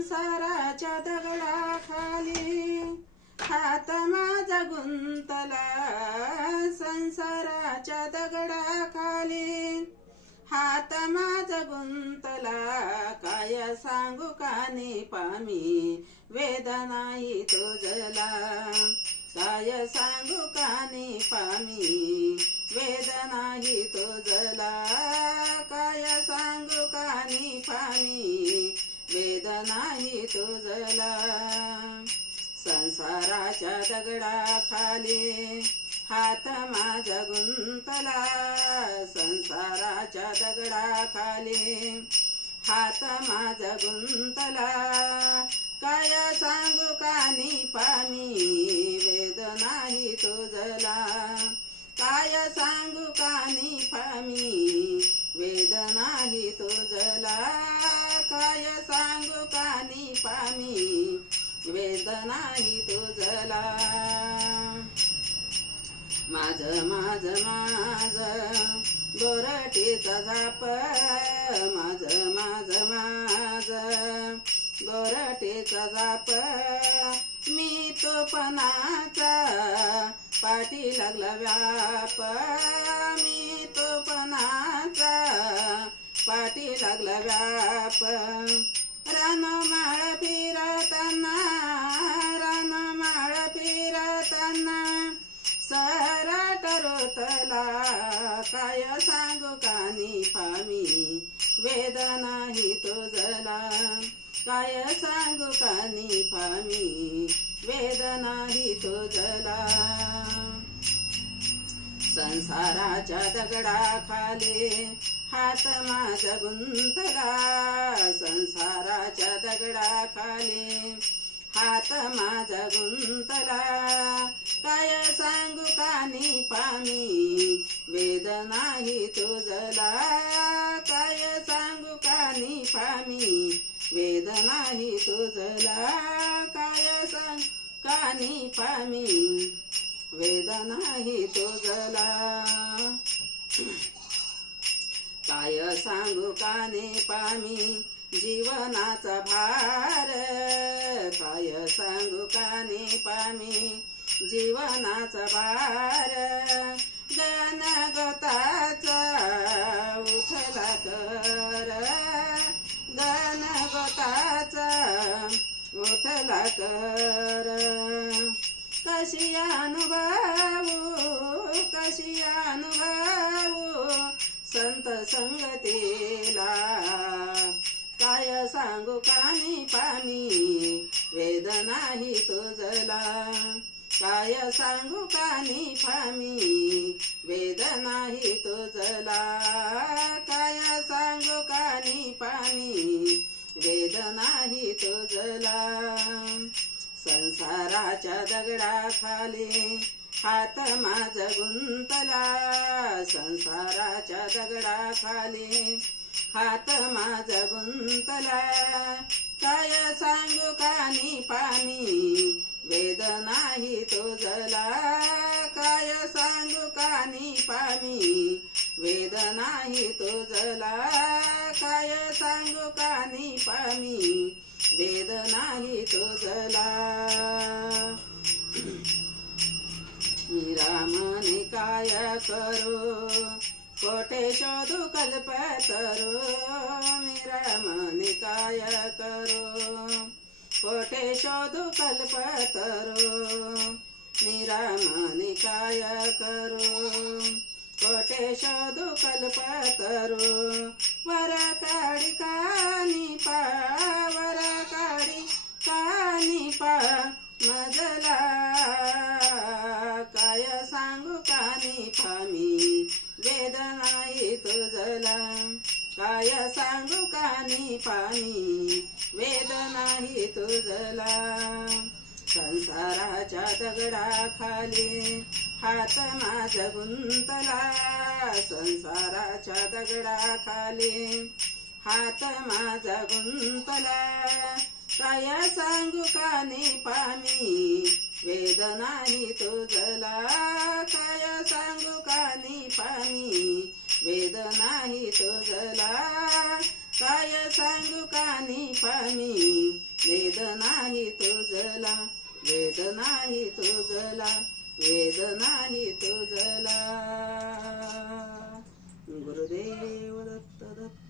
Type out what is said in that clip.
संसाराच्या दगडाखाली. हात माझा गुंतला संसाराच्या दगडाखाली. हात माझा गुंतला काय सांगू कानी पामी. वेदनाई जला. काय सांगू कानी पामी. वेदनाही जला. काय वेदनाही तुझला संसाराच्या दगडाखाली हात माझा गुंतला. संसाराच्या दगडाखाली हात माझा गुंतला. काय सांगू कानी पामी? नाही तो जला. माझ माझ माझ बोरटीचा झाप. माझ माझ माझ बोरटीचा झाप. मी तो पणाचा पाठी लागला व्याप. मी तो पणाचा पाठी लागला व्याप. रानो माळ फिरताना काय सांगू कानी फामी वेदना ही तुझला काय सांगू कानी फामी वेदना ही तुझला संसाराच्या दगडाखाली हात माझा गुंतला. संसाराच्या दगडाखाली हात माझा गुंतला. काय सांगू कानी पामी नाही तुझला काय सांग कानी पामी वेदनाही तुझला काय सांगू कानी पामी. जीवनाचा भार. काय सांगू कानी पामी. जीवनाचा भार. गणगताचा उठला कर. कशी अनुभवू कशी अनुभवू संत संगतीला. काय सांगू कानी पामी वेदनाही तुझला. काय सांगू कानी पामी वेदनाही तुझला. काय सांगू कानी पामी संसाराच्या दगडाखाली हात माझ गुंतला. संसाराच्या दगडाखाली हात माझ गुंतला. काय सांगू कानी पामी? वेदनाही तुझला काय सांगू कानी पामी? वेदनाही तुझला काय सांगू कानी पामी? वेदनाही तुझला मी रामने काय करू? कोठे शोधू कल्पतरू मी रामने काय करू? कोठे शोधू कल्पतरू मी रामने काय करू? कोठे शोधू कल्पतरू वर काडी कानी पा वर काडी कानी पा मजला. काय सांगू कानी पामी वेदना तुझला. काय सांगू कानी पामी वेदना तुझला. संसाराच्या दगडाखाली हात माझ गुंतला. संसाराच्या दगडाखाली हात माझा गुंतला. काय सांगू कानी पामी वेदनाही तुझला काय सांगू कानी पामी वेदनाही तुझला काय सांगू कानी पामी वेद नाही तुझला वेद नाही तुझला वेद नाही तुझला ブルで笑っただった